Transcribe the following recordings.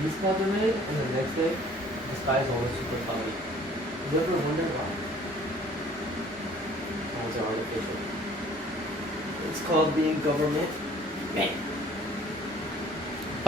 These part of it, and the next day, the sky is always super cloudy. You ever wonder why? Oh, it's artificial. It's called being government. Man.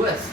US.